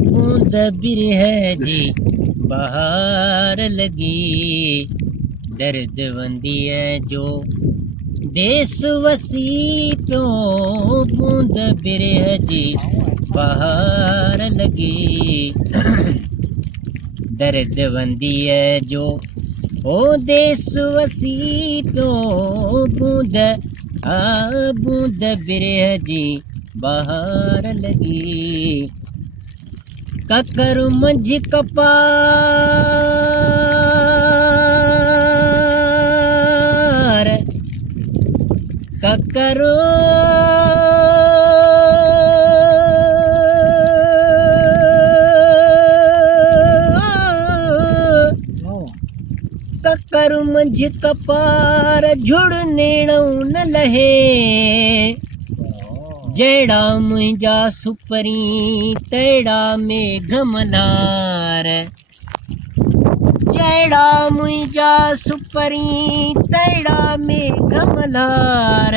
बूंद बिरह जी बहार लगी, दर्द वंदी है जो देश वसी प्यो, बूंद बिरह जी बहार लगी। दर्द वंदी है जो ओ देश वसी प्यो, बूंद बूंद बिरह जी बहार लगी। ककर मंझ कपार, ककर ककर मंझ कपार झुड़नेणो न लहे, जेड़ा मुंहिंजा सुपरी तेड़ा मेघ मल्हार, जेड़ा मुंहिंजा सुपरी तेड़ा मेघ मल्हार।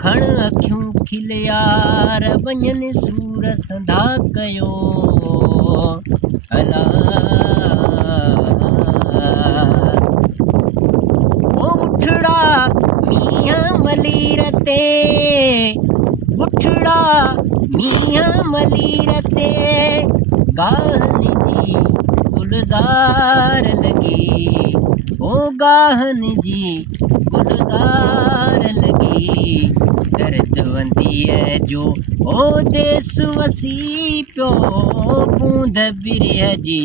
खण अखियूं खिलियार वञनि सूर संधा कयो अला। उठड़ा मींहं मलीर ते, उठड़ा मींहं मलीर ते, गाहन जी गुलजार लगी, ओ गाहन जी गुलजार लगी। दर्द वंदी है जो ओ देश वसी प्यो, बूंद बिरह जी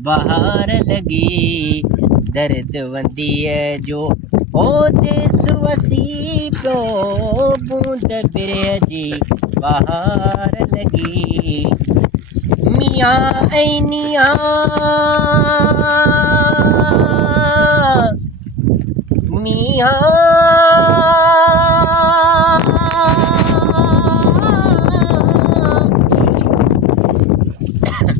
बहार लगी। दर्द वंदी है जो ओ देश वसी प्यो, बूंद बिरह जी बहार लगी। मियाँ ऐनिया मियाँ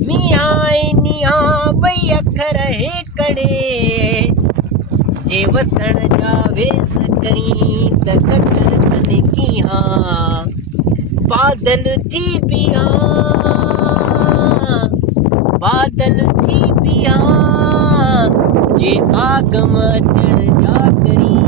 मियाँ ऐनिया बई अखर हेकड़े, जे वसण जा वेस करी त ककर तन कीहां, बादल थी पिया बादल थी पिया, जे आगम अचण जा करी